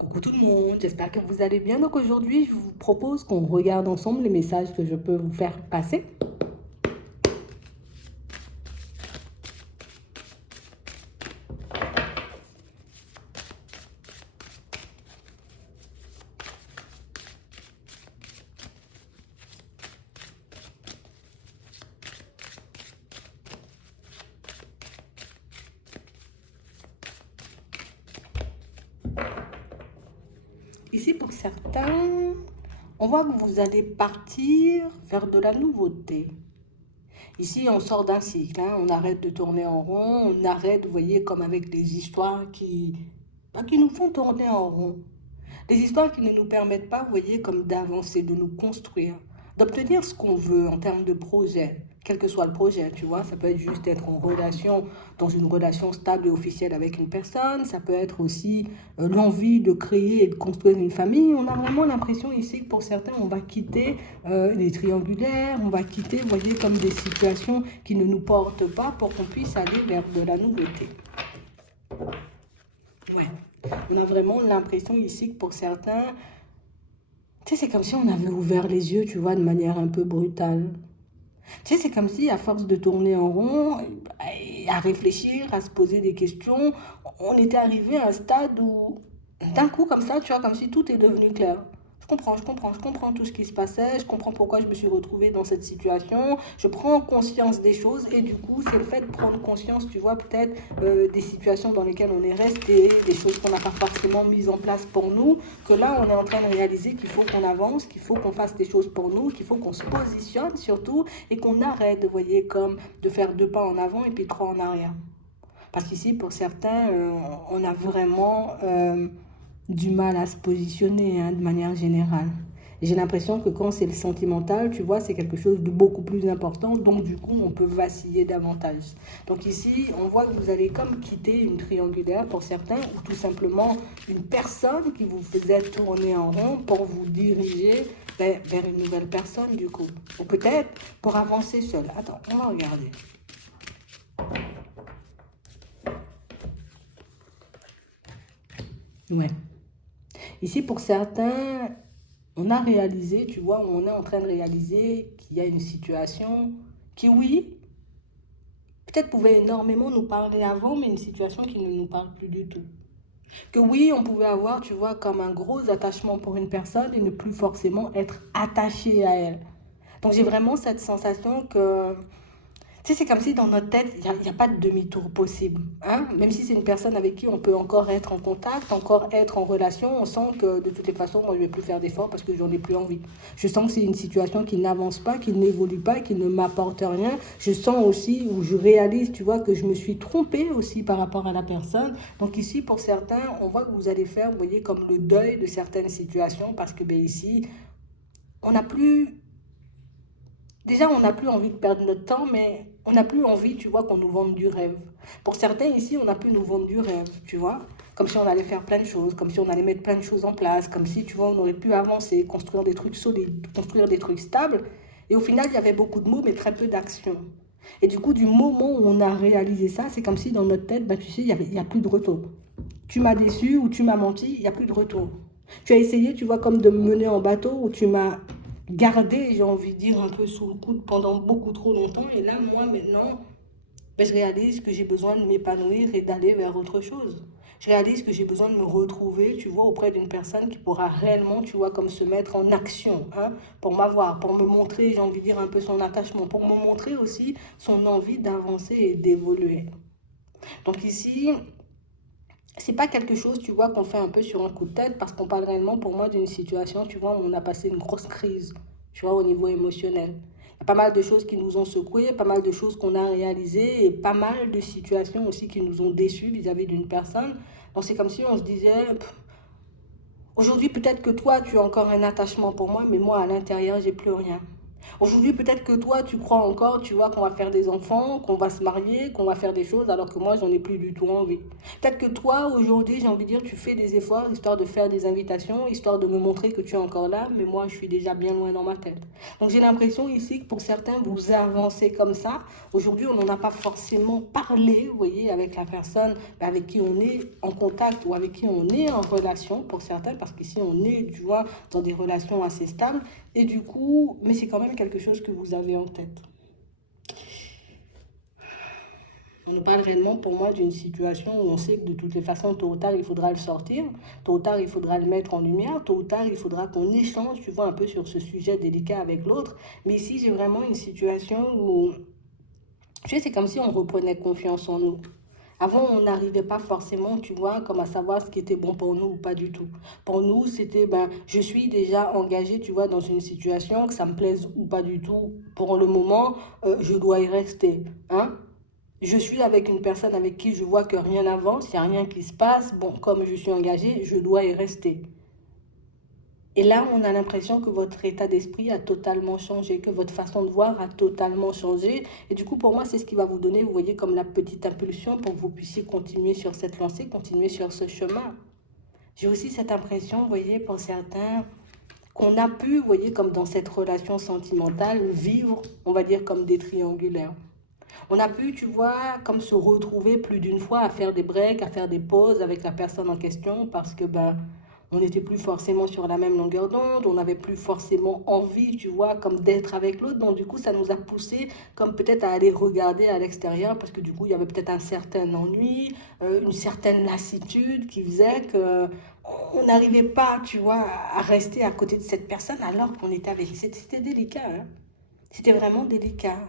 Coucou tout le monde, j'espère que vous allez bien. Donc aujourd'hui, je vous propose qu'on regarde ensemble les messages que je peux vous faire passer. Ici, pour certains, on voit que vous allez partir vers de la nouveauté. Ici, on sort d'un cycle, hein. On arrête de tourner en rond, on arrête, vous voyez, comme avec des histoires qui nous font tourner en rond. Des histoires qui ne nous permettent pas, vous voyez, comme d'avancer, de nous construire, d'obtenir ce qu'on veut en termes de projet, quel que soit le projet, tu vois. Ça peut être juste être en relation, dans une relation stable et officielle avec une personne. Ça peut être aussi l'envie de créer et de construire une famille. On a vraiment l'impression ici que pour certains, on va quitter les triangulaires, on va quitter, vous voyez, comme des situations qui ne nous portent pas pour qu'on puisse aller vers de la nouveauté. Ouais. On a vraiment l'impression ici que pour certains, tu sais, c'est comme si on avait ouvert les yeux, tu vois, de manière un peu brutale. Tu sais, c'est comme si, à force de tourner en rond, et à réfléchir, à se poser des questions, on était arrivé à un stade où, d'un coup, comme ça, tu vois, comme si tout est devenu clair. Je comprends tout ce qui se passait, je comprends pourquoi je me suis retrouvée dans cette situation, je prends conscience des choses et du coup, c'est le fait de prendre conscience, tu vois, peut-être des situations dans lesquelles on est resté, des choses qu'on n'a pas forcément mises en place pour nous, que là, on est en train de réaliser qu'il faut qu'on avance, qu'il faut qu'on fasse des choses pour nous, qu'il faut qu'on se positionne surtout et qu'on arrête, vous voyez, comme de faire 2 pas en avant et puis 3 en arrière. Parce qu'ici, pour certains, on a vraiment du mal à se positionner, hein, de manière générale. J'ai l'impression que quand c'est le sentimental, tu vois, c'est quelque chose de beaucoup plus important. Donc, du coup, on peut vaciller davantage. Donc, ici, on voit que vous allez comme quitter une triangulaire pour certains, ou tout simplement une personne qui vous faisait tourner en rond pour vous diriger vers une nouvelle personne, du coup. Ou peut-être pour avancer seul. Attends, on va regarder. Ouais. Ici, pour certains, on a réalisé, tu vois, on est en train de réaliser qu'il y a une situation qui, oui, peut-être pouvait énormément nous parler avant, mais une situation qui ne nous parle plus du tout. Que oui, on pouvait avoir, tu vois, comme un gros attachement pour une personne et ne plus forcément être attaché à elle. Donc j'ai vraiment cette sensation que tu sais, c'est comme si dans notre tête, il y a pas de demi-tour possible. Hein? Même si c'est une personne avec qui on peut encore être en contact, encore être en relation, on sent que de toutes les façons, moi, je ne vais plus faire d'efforts parce que j'en ai plus envie. Je sens que c'est une situation qui n'avance pas, qui n'évolue pas, qui ne m'apporte rien. Je sens aussi, ou je réalise, tu vois, que je me suis trompée aussi par rapport à la personne. Donc ici, pour certains, on voit que vous allez faire, vous voyez, comme le deuil de certaines situations parce que ben, ici, on n'a plus déjà, on n'a plus envie de perdre notre temps, mais on n'a plus envie, tu vois, qu'on nous vende du rêve. Pour certains ici, on a pu nous vendre du rêve, tu vois, comme si on allait faire plein de choses, comme si on allait mettre plein de choses en place, comme si, tu vois, on aurait pu avancer, construire des trucs solides, construire des trucs stables. Et au final, il y avait beaucoup de mots, mais très peu d'action. Et du coup, du moment où on a réalisé ça, c'est comme si dans notre tête, bah, tu sais, il y a plus de retour. Tu m'as déçu ou tu m'as menti, il n'y a plus de retour. Tu as essayé, tu vois, comme de me mener en bateau où tu m'as gardé, j'ai envie de dire, un peu sous le coude pendant beaucoup trop longtemps. Et là, moi, maintenant, ben, je réalise que j'ai besoin de m'épanouir et d'aller vers autre chose. Je réalise que j'ai besoin de me retrouver, tu vois, auprès d'une personne qui pourra réellement, tu vois, comme se mettre en action, hein, pour m'avoir, pour me montrer, j'ai envie de dire, un peu son attachement, pour me montrer aussi son envie d'avancer et d'évoluer. Donc ici, c'est pas quelque chose, tu vois, qu'on fait un peu sur un coup de tête parce qu'on parle réellement pour moi d'une situation, tu vois, où on a passé une grosse crise, tu vois, au niveau émotionnel. Il y a pas mal de choses qui nous ont secoués, pas mal de choses qu'on a réalisées et pas mal de situations aussi qui nous ont déçus vis-à-vis d'une personne. Donc c'est comme si on se disait, aujourd'hui peut-être que toi tu as encore un attachement pour moi, mais moi à l'intérieur j'ai plus rien. Aujourd'hui, peut-être que toi, tu crois encore, tu vois, qu'on va faire des enfants, qu'on va se marier, qu'on va faire des choses, alors que moi, j'en ai plus du tout envie. Peut-être que toi, aujourd'hui, j'ai envie de dire, tu fais des efforts, histoire de faire des invitations, histoire de me montrer que tu es encore là, mais moi, je suis déjà bien loin dans ma tête. Donc, j'ai l'impression ici que pour certains, vous avancez comme ça. Aujourd'hui, on n'en a pas forcément parlé, vous voyez, avec la personne avec qui on est en contact ou avec qui on est en relation, pour certains, parce qu'ici, on est, tu vois, dans des relations assez stables. Et du coup, mais c'est quand même quelque chose que vous avez en tête. On parle réellement pour moi d'une situation où on sait que de toutes les façons, tôt ou tard, il faudra le sortir, tôt ou tard, il faudra le mettre en lumière, tôt ou tard, il faudra qu'on échange, tu vois, un peu sur ce sujet délicat avec l'autre. Mais ici, j'ai vraiment une situation où, tu sais, c'est comme si on reprenait confiance en nous. Avant, on n'arrivait pas forcément, tu vois, comme à savoir ce qui était bon pour nous ou pas du tout. Pour nous, c'était, ben, je suis déjà engagée, tu vois, dans une situation, que ça me plaise ou pas du tout. Pour le moment, je dois y rester, hein. Je suis avec une personne avec qui je vois que rien n'avance, il n'y a rien qui se passe. Bon, comme je suis engagée, je dois y rester. Et là, on a l'impression que votre état d'esprit a totalement changé, que votre façon de voir a totalement changé. Et du coup, pour moi, c'est ce qui va vous donner, vous voyez, comme la petite impulsion pour que vous puissiez continuer sur cette lancée, continuer sur ce chemin. J'ai aussi cette impression, vous voyez, pour certains, qu'on a pu, vous voyez, comme dans cette relation sentimentale, vivre, on va dire, comme des triangulaires. On a pu, tu vois, comme se retrouver plus d'une fois à faire des breaks, à faire des pauses avec la personne en question parce que ben on n'était plus forcément sur la même longueur d'onde, on n'avait plus forcément envie, tu vois, comme d'être avec l'autre. Donc du coup, ça nous a poussé comme peut-être à aller regarder à l'extérieur parce que du coup, il y avait peut-être un certain ennui, une certaine lassitude qui faisait que on n'arrivait pas, tu vois, à rester à côté de cette personne alors qu'on était avec. C'était délicat, hein. C'était vraiment délicat.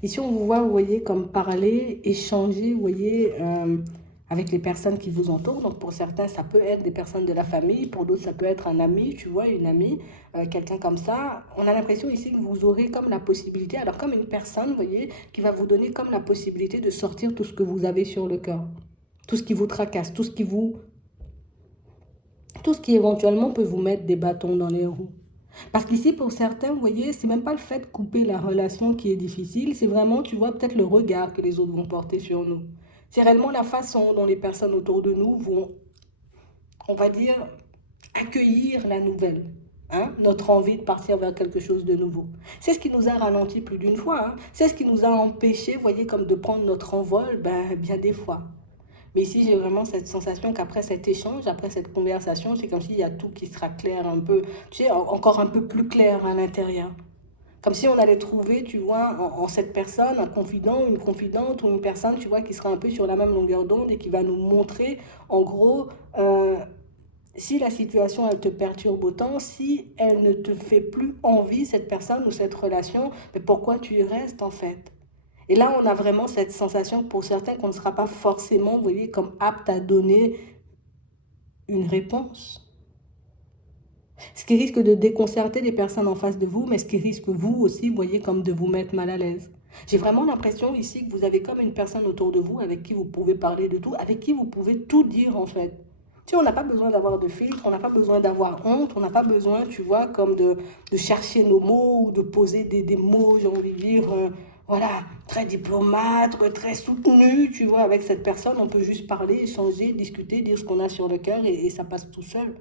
Ici, on vous voit, vous voyez, comme parler, échanger, vous voyez, avec les personnes qui vous entourent. Donc, pour certains, ça peut être des personnes de la famille. Pour d'autres, ça peut être un ami, tu vois, une amie, quelqu'un comme ça. On a l'impression ici que vous aurez comme la possibilité, alors comme une personne, vous voyez, qui va vous donner comme la possibilité de sortir tout ce que vous avez sur le cœur. Tout ce qui vous tracasse, tout ce qui éventuellement peut vous mettre des bâtons dans les roues. Parce qu'ici, pour certains, vous voyez, c'est même pas le fait de couper la relation qui est difficile, c'est vraiment, tu vois, peut-être le regard que les autres vont porter sur nous. C'est réellement la façon dont les personnes autour de nous vont, on va dire, accueillir la nouvelle. Hein, notre envie de partir vers quelque chose de nouveau. C'est ce qui nous a ralenti plus d'une fois. Hein. C'est ce qui nous a empêché, vous voyez, comme de prendre notre envol, ben, bien des fois. Mais ici, j'ai vraiment cette sensation qu'après cet échange, après cette conversation, c'est comme s'il y a tout qui sera clair un peu, tu sais, encore un peu plus clair à l'intérieur. Comme si on allait trouver, tu vois, en cette personne, un confident, une confidente ou une personne, tu vois, qui sera un peu sur la même longueur d'onde et qui va nous montrer, en gros, si la situation, elle te perturbe autant, si elle ne te fait plus envie, cette personne ou cette relation, mais pourquoi tu y restes en fait? Et là, on a vraiment cette sensation pour certains qu'on ne sera pas forcément, vous voyez, comme apte à donner une réponse. Ce qui risque de déconcerter les personnes en face de vous, mais ce qui risque vous aussi, vous voyez, comme de vous mettre mal à l'aise. J'ai vraiment l'impression ici que vous avez comme une personne autour de vous avec qui vous pouvez parler de tout, avec qui vous pouvez tout dire en fait. Tu sais, on n'a pas besoin d'avoir de filtre, on n'a pas besoin d'avoir honte, on n'a pas besoin, tu vois, comme de chercher nos mots ou de poser des mots, j'ai envie de dire, voilà, très diplomate, très soutenu, tu vois, avec cette personne, on peut juste parler, échanger, discuter, dire ce qu'on a sur le cœur et ça passe tout seul.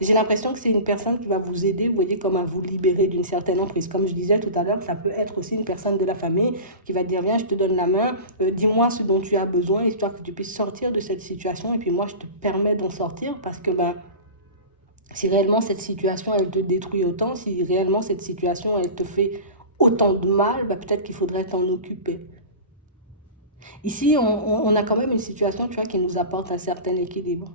J'ai l'impression que c'est une personne qui va vous aider, vous voyez, comme à vous libérer d'une certaine emprise. Comme je disais tout à l'heure, ça peut être aussi une personne de la famille qui va te dire, viens, je te donne la main, dis-moi ce dont tu as besoin, histoire que tu puisses sortir de cette situation, et puis moi, je te permets d'en sortir, parce que ben, si réellement cette situation, elle te détruit autant, si réellement cette situation, elle te fait autant de mal, ben, peut-être qu'il faudrait t'en occuper. Ici, on a quand même une situation, tu vois, qui nous apporte un certain équilibre.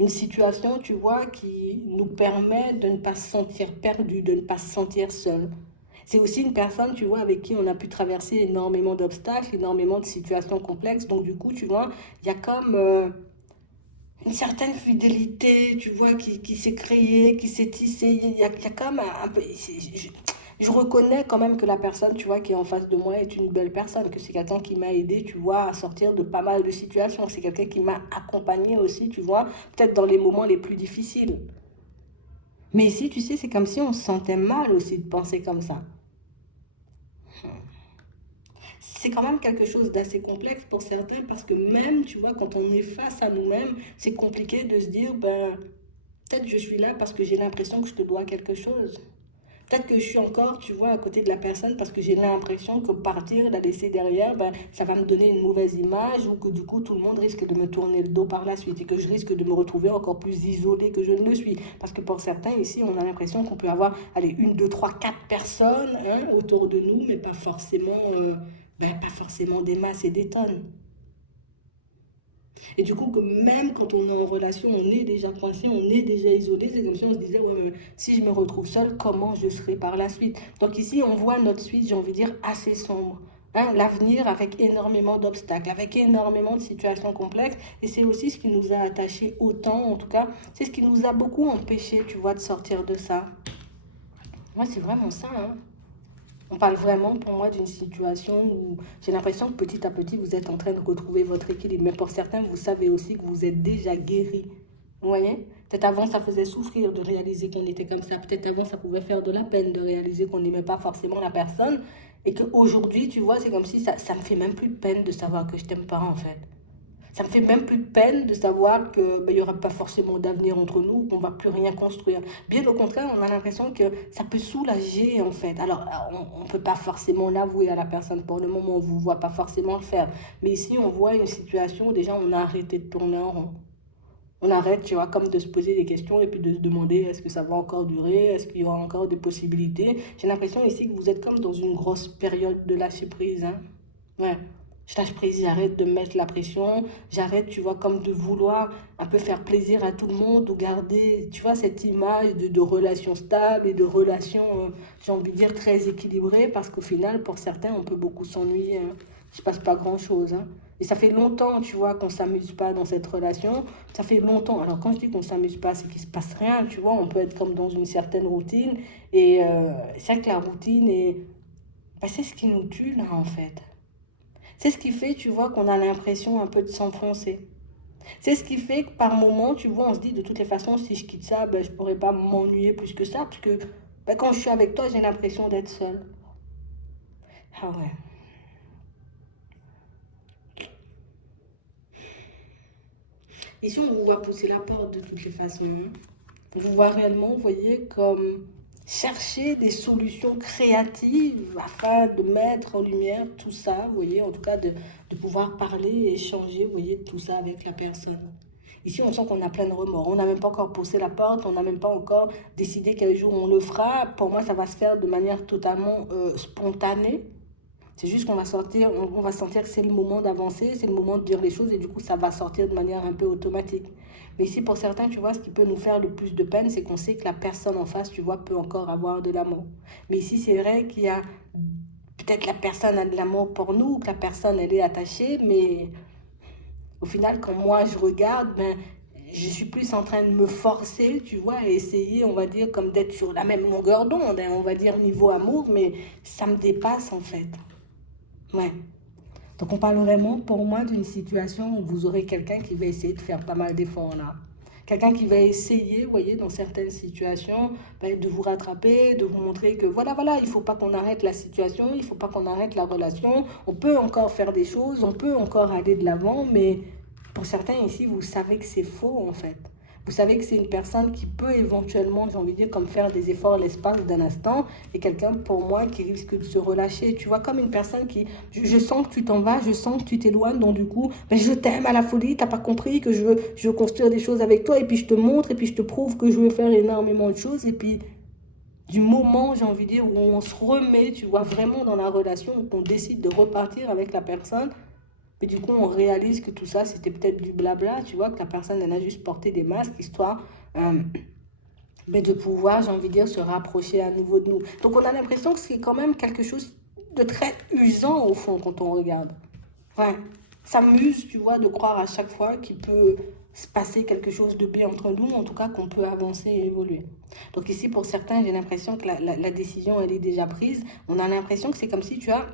Une situation, tu vois, qui nous permet de ne pas se sentir perdu, de ne pas se sentir seul. C'est aussi une personne, tu vois, avec qui on a pu traverser énormément d'obstacles, énormément de situations complexes. Donc, du coup, tu vois, il y a comme une certaine fidélité, tu vois, qui s'est créée, qui s'est tissée. Il y a comme un peu... Je reconnais quand même que la personne, tu vois, qui est en face de moi est une belle personne, que c'est quelqu'un qui m'a aidé, tu vois, à sortir de pas mal de situations. C'est quelqu'un qui m'a accompagné aussi, tu vois, peut-être dans les moments les plus difficiles. Mais ici, tu sais, c'est comme si on se sentait mal aussi de penser comme ça. C'est quand même quelque chose d'assez complexe pour certains parce que même, tu vois, quand on est face à nous-mêmes, c'est compliqué de se dire, ben, peut-être je suis là parce que j'ai l'impression que je te dois quelque chose. Peut-être que je suis encore, tu vois, à côté de la personne parce que j'ai l'impression que partir, la laisser derrière, ben, ça va me donner une mauvaise image ou que du coup tout le monde risque de me tourner le dos par la suite et que je risque de me retrouver encore plus isolée que je ne le suis. Parce que pour certains ici, on a l'impression qu'on peut avoir, allez, une, deux, trois, quatre personnes hein, autour de nous, mais pas forcément, ben, pas forcément des masses et des tonnes. Et du coup, que même quand on est en relation, on est déjà coincé, on est déjà isolé. C'est comme si on se disait, ouais, mais si je me retrouve seule, comment je serai par la suite? Donc ici, on voit notre suite, j'ai envie de dire, assez sombre. Hein, l'avenir avec énormément d'obstacles, avec énormément de situations complexes. Et c'est aussi ce qui nous a attachés autant, en tout cas, c'est ce qui nous a beaucoup empêchés, tu vois, de sortir de ça. Moi, c'est vraiment ça, hein. On parle vraiment pour moi d'une situation où j'ai l'impression que petit à petit vous êtes en train de retrouver votre équilibre. Mais pour certains, vous savez aussi que vous êtes déjà guéri. Vous voyez? Peut-être avant ça faisait souffrir de réaliser qu'on était comme ça. Peut-être avant ça pouvait faire de la peine de réaliser qu'on n'aimait pas forcément la personne. Et qu'aujourd'hui, tu vois, c'est comme si ça me fait même plus de peine de savoir que je t'aime pas en fait. Ça me fait même plus de peine de savoir que ben, y aura pas forcément d'avenir entre nous, qu'on va plus rien construire. Bien au contraire, on a l'impression que ça peut soulager en fait. Alors, on peut pas forcément l'avouer à la personne pour le moment, on vous voit pas forcément le faire. Mais ici, on voit une situation où déjà on a arrêté de tourner en rond. On arrête, tu vois, comme de se poser des questions et puis de se demander est-ce que ça va encore durer, est-ce qu'il y aura encore des possibilités. J'ai l'impression ici que vous êtes comme dans une grosse période de lâcher prise, hein. Ouais. Je lâche prise, j'arrête de mettre la pression, j'arrête, tu vois, comme de vouloir un peu faire plaisir à tout le monde ou garder, tu vois, cette image de relations stables et de relations, j'ai envie de dire, très équilibrées parce qu'au final, pour certains, on peut beaucoup s'ennuyer, hein. Il ne se passe pas grand-chose, hein. Et ça fait longtemps, tu vois, qu'on ne s'amuse pas dans cette relation. Ça fait longtemps. Alors, quand je dis qu'on ne s'amuse pas, c'est qu'il ne se passe rien, tu vois. On peut être comme dans une certaine routine. Et c'est vrai que la routine, ben, c'est ce qui nous tue, là, en fait. C'est ce qui fait, tu vois, qu'on a l'impression un peu de s'enfoncer. C'est ce qui fait que par moment, tu vois, on se dit de toutes les façons, si je quitte ça, ben, je ne pourrais pas m'ennuyer plus que ça, parce que ben, quand je suis avec toi, j'ai l'impression d'être seule. Ah ouais. Et si on vous voit pousser la porte de toutes les façons, hein, on vous voit réellement, vous voyez, comme chercher des solutions créatives afin de mettre en lumière tout ça, vous voyez, en tout cas de pouvoir parler et échanger, vous voyez, tout ça avec la personne. Ici, on sent qu'on a plein de remords. On n'a même pas encore poussé la porte, on n'a même pas encore décidé quel jour on le fera. Pour moi, ça va se faire de manière totalement spontanée. C'est juste qu'on va sortir, on va sentir que c'est le moment d'avancer, c'est le moment de dire les choses et du coup, ça va sortir de manière un peu automatique. Mais ici, pour certains, tu vois, ce qui peut nous faire le plus de peine, c'est qu'on sait que la personne en face, tu vois, peut encore avoir de l'amour. Mais ici, c'est vrai qu'il y a peut-être la personne a de l'amour pour nous, que la personne, elle est attachée, mais au final, quand moi, je regarde, ben, je suis plus en train de me forcer, tu vois, et essayer, on va dire, comme d'être sur la même longueur d'onde, hein, on va dire niveau amour, mais ça me dépasse en fait. Ouais. Donc on parle vraiment pour moi d'une situation où vous aurez quelqu'un qui va essayer de faire pas mal d'efforts là. Quelqu'un qui va essayer, vous voyez, dans certaines situations, ben, de vous rattraper, de vous montrer que voilà, voilà, il ne faut pas qu'on arrête la situation, il ne faut pas qu'on arrête la relation, on peut encore faire des choses, on peut encore aller de l'avant, mais pour certains ici, vous savez que c'est faux en fait. Vous savez que c'est une personne qui peut éventuellement, j'ai envie de dire, comme faire des efforts l'espace d'un instant, et quelqu'un pour moi qui risque de se relâcher. Tu vois, comme une personne qui, je sens que tu t'en vas, je sens que tu t'éloignes, donc du coup, ben, je t'aime à la folie, t'as pas compris que je veux construire des choses avec toi, et puis je te montre, et puis je te prouve que je veux faire énormément de choses, et puis du moment, j'ai envie de dire, où on se remet, tu vois, vraiment dans la relation, où on décide de repartir avec la personne, mais du coup, on réalise que tout ça, c'était peut-être du blabla, tu vois, que la personne, elle a juste porté des masques, histoire mais de pouvoir, j'ai envie de dire, se rapprocher à nouveau de nous. Donc on a l'impression que c'est quand même quelque chose de très usant au fond quand on regarde. Ouais, ça m'use, tu vois, de croire à chaque fois qu'il peut se passer quelque chose de bien entre nous, en tout cas qu'on peut avancer et évoluer. Donc ici, pour certains, j'ai l'impression que la décision, elle est déjà prise. On a l'impression que c'est comme si, tu vois,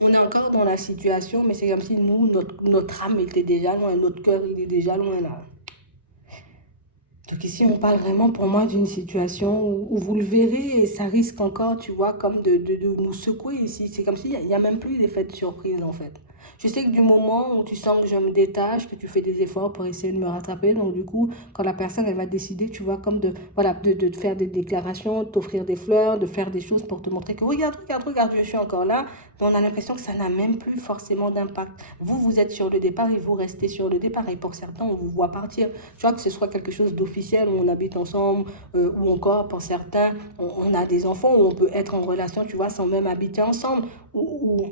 on est encore dans la situation, mais c'est comme si nous, notre âme était déjà loin, notre cœur, il est déjà loin là. Donc ici, on parle vraiment pour moi d'une situation où vous le verrez et ça risque encore, tu vois, comme de nous secouer ici. C'est comme s'il y a même plus d'effet de surprise en fait. Je sais que du moment où tu sens que je me détache, que tu fais des efforts pour essayer de me rattraper, donc du coup, quand la personne, elle va décider, tu vois, comme voilà, de te faire des déclarations, de t'offrir des fleurs, de faire des choses pour te montrer que regarde, regarde, regarde, je suis encore là, mais on a l'impression que ça n'a même plus forcément d'impact. Vous, vous êtes sur le départ et vous restez sur le départ. Et pour certains, on vous voit partir. Tu vois, que ce soit quelque chose d'officiel, où on habite ensemble, ou encore pour certains, on a des enfants, où on peut être en relation, tu vois, sans même habiter ensemble, ou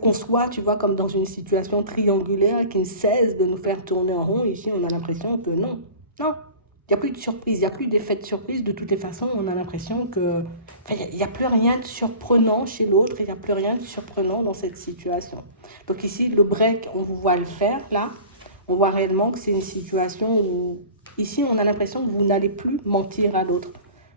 qu'on soit, tu vois, comme dans une situation triangulaire qui ne cesse de nous faire tourner en rond. Ici, on a l'impression que non, non, il n'y a plus de surprise, il n'y a plus d'effet de surprise. De toutes les façons, on a l'impression que, enfin, il n'y a plus rien de surprenant chez l'autre, il n'y a plus rien de surprenant dans cette situation. Donc ici, le break, on vous voit le faire, là, on voit réellement que c'est une situation où, ici, on a l'impression que vous n'allez plus mentir à l'autre.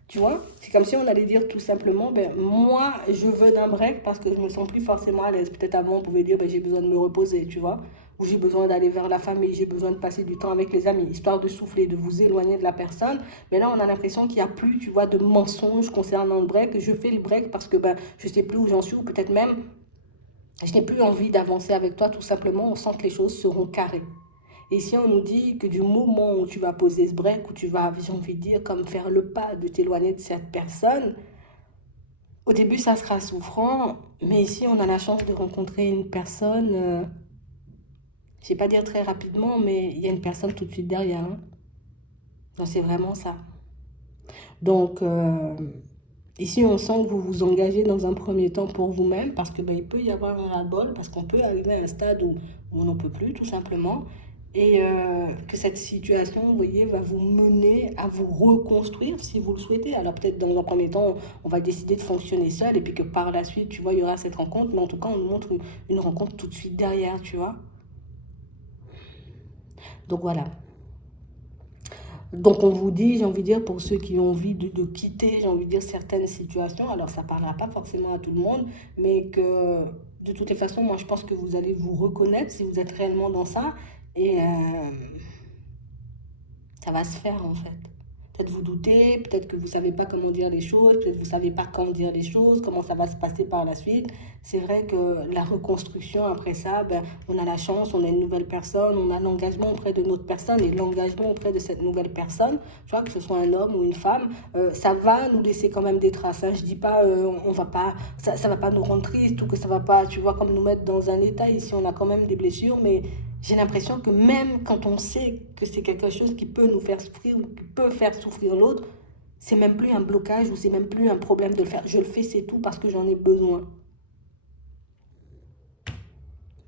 Tu vois, c'est comme si on allait dire tout simplement, ben, moi, je veux d'un break parce que je me sens plus forcément à l'aise. Peut-être avant, on pouvait dire, ben, j'ai besoin de me reposer, tu vois, ou j'ai besoin d'aller vers la famille, j'ai besoin de passer du temps avec les amis, histoire de souffler, de vous éloigner de la personne. Mais là, on a l'impression qu'il n'y a plus, tu vois, de mensonges concernant le break. Je fais le break parce que ben, je ne sais plus où j'en suis, ou peut-être même, je n'ai plus envie d'avancer avec toi, tout simplement, on sent que les choses seront carrées. Et si on nous dit que du moment où tu vas poser ce break, où tu vas, j'ai envie de dire, comme faire le pas de t'éloigner de cette personne, au début ça sera souffrant, mais ici on a la chance de rencontrer une personne, je ne vais pas dire très rapidement, mais il y a une personne tout de suite derrière. Hein. Donc c'est vraiment ça. Donc ici on sent que vous vous engagez dans un premier temps pour vous-même, parce que ben, il peut y avoir un ras-le-bol, parce qu'on peut arriver à un stade où on n'en peut plus tout simplement. Et que cette situation, vous voyez, va vous mener à vous reconstruire si vous le souhaitez. Alors peut-être dans un premier temps, on va décider de fonctionner seul et puis que par la suite, tu vois, il y aura cette rencontre. Mais en tout cas, on nous montre une rencontre tout de suite derrière, tu vois. Donc voilà. Donc on vous dit, j'ai envie de dire, pour ceux qui ont envie de quitter, j'ai envie de dire, certaines situations, alors ça ne parlera pas forcément à tout le monde, mais que de toutes les façons, moi je pense que vous allez vous reconnaître si vous êtes réellement dans ça. Et ça va se faire en fait. Peut-être vous doutez, peut-être que vous ne savez pas comment dire les choses, peut-être que vous ne savez pas quand dire les choses, comment ça va se passer par la suite. C'est vrai que la reconstruction, après ça, ben, on a la chance, on a une nouvelle personne, on a l'engagement auprès de notre personne et l'engagement auprès de cette nouvelle personne, tu vois, que ce soit un homme ou une femme, ça va nous laisser quand même des traces. Hein. Je dis pas, on va pas, ça va pas nous rendre tristes ou que ça va pas, tu vois, comme nous mettre dans un état. Ici, on a quand même des blessures, mais j'ai l'impression que même quand on sait que c'est quelque chose qui peut nous faire souffrir ou qui peut faire souffrir l'autre, c'est même plus un blocage ou c'est même plus un problème de le faire. Je le fais, c'est tout parce que j'en ai besoin.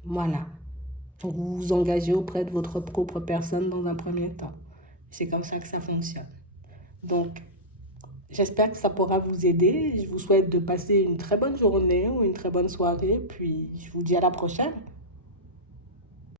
Voilà. Donc vous vous engagez auprès de votre propre personne dans un premier temps. C'est comme ça que ça fonctionne. Donc, j'espère que ça pourra vous aider. Je vous souhaite de passer une très bonne journée ou une très bonne soirée. Puis, je vous dis à la prochaine.